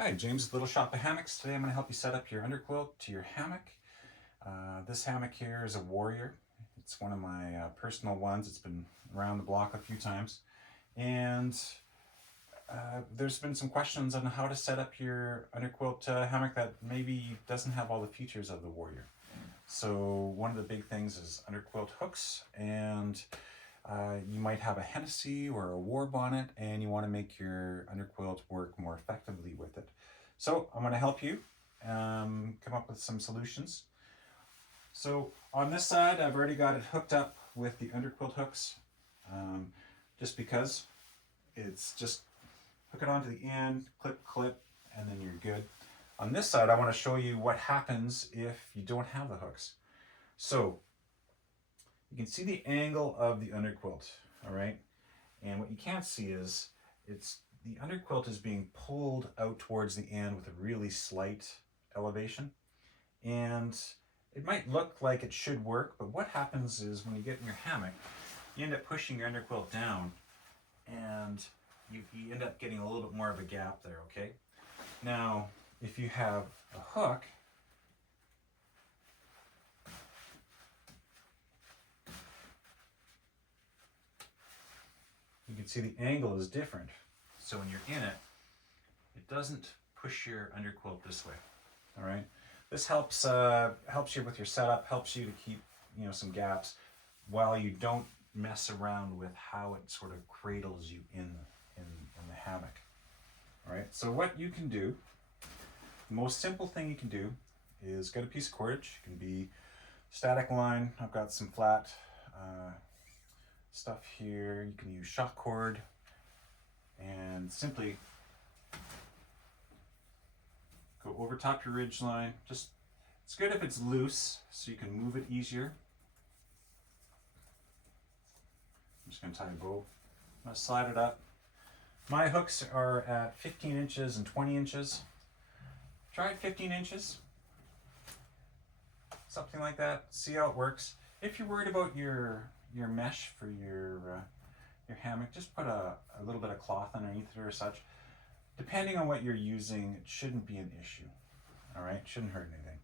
Hi, James with Little Shop of Hammocks. Today I'm going to help you set up your underquilt to your hammock. This hammock here is a Warrior. It's one of my personal ones. It's been around the block a few times. And there's been some questions on how to set up your underquilt hammock that maybe doesn't have all the features of the Warrior. So one of the big things is underquilt hooks, and you might have a Hennessy or a war bonnet and you want to make your underquilt work more effectively with it. So I'm going to help you come up with some solutions. So on this side, I've already got it hooked up with the underquilt hooks, just because it's just hook it onto the end, clip, and then you're good. On this side, I want to show you what happens if you don't have the hooks. So you can see the angle of the underquilt, all right? And what you can't see is the underquilt is being pulled out towards the end with a really slight elevation. And it might look like it should work, but what happens is when you get in your hammock, you end up pushing your underquilt down and you end up getting a little bit more of a gap there, okay? Now, if you have a hook, you can see the angle is different. So when you're in it, it doesn't push your underquilt this way, all right? This helps you with your setup, helps you to keep some gaps while you don't mess around with how it sort of cradles you in the hammock, all right? So what you can do, the most simple thing you can do is get a piece of cordage. It can be static line. I've got some flat stuff here. You can use shock cord and simply go over top your ridge line. It's good if it's loose so you can move it easier. I'm just going to tie a bow. I'm going to slide it up. My hooks are at 15 inches and 20 inches. Try 15 inches, something like that. See how it works. If you're worried about your mesh for your hammock, just put a little bit of cloth underneath it or such. Depending on what you're using, it shouldn't be an issue. All right, shouldn't hurt anything.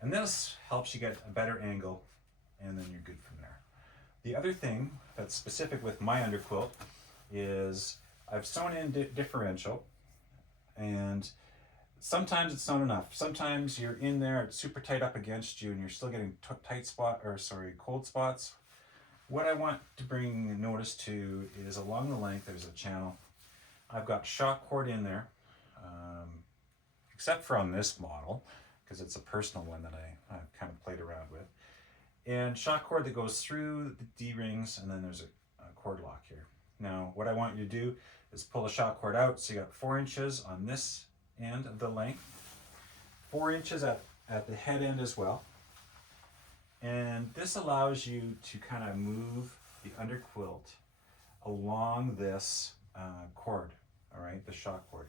And this helps you get a better angle, and then you're good from there. The other thing that's specific with my underquilt is I've sewn in differential, and sometimes it's not enough. Sometimes you're in there, it's super tight up against you, and you're still getting cold spots. What I want to bring notice to is along the length, there's a channel. I've got shock cord in there, except for on this model, because it's a personal one that I've kind of played around with. And shock cord that goes through the D-rings, and then there's a cord lock here. Now, what I want you to do is pull the shock cord out. So you got 4 inches on this end of the length, 4 inches at the head end as well. And this allows you to kind of move the underquilt along this cord, all right, the shock cord.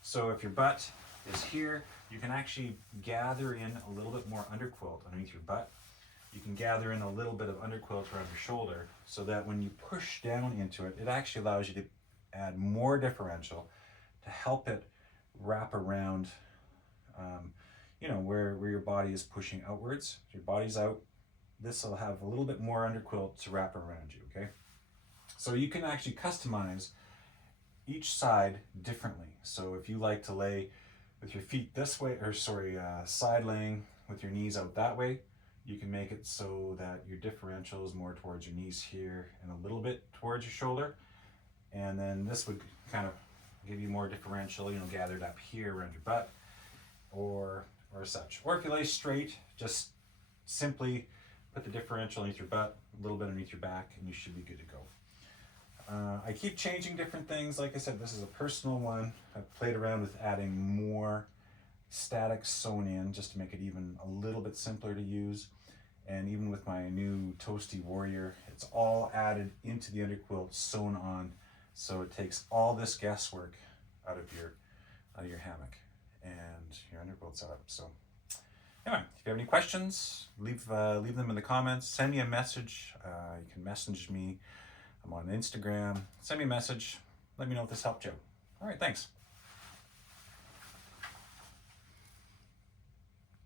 So if your butt is here, you can actually gather in a little bit more underquilt underneath your butt. You can gather in a little bit of underquilt around your shoulder, so that when you push down into it, it actually allows you to add more differential to help it wrap around where your body is pushing outwards. If your body's out, this will have a little bit more underquilt to wrap around you, okay? So you can actually customize each side differently. So if you like to lay with your feet this way, side laying with your knees out that way, you can make it so that your differential is more towards your knees here and a little bit towards your shoulder. And then this would kind of give you more differential, gathered up here around your butt or such. Or if you lay straight, just simply put the differential underneath your butt, a little bit underneath your back, and you should be good to go. I keep changing different things. Like I said, this is a personal one. I've played around with adding more static sewn in just to make it even a little bit simpler to use. And even with my new Toasty Warrior, it's all added into the underquilt, sewn on. So it takes all this guesswork out of your hammock and your underquilt setup. So anyway, if you have any questions, leave them in the comments. Send me a message. You can message me. I'm on Instagram. Send me a message. Let me know if this helped you. All right, thanks.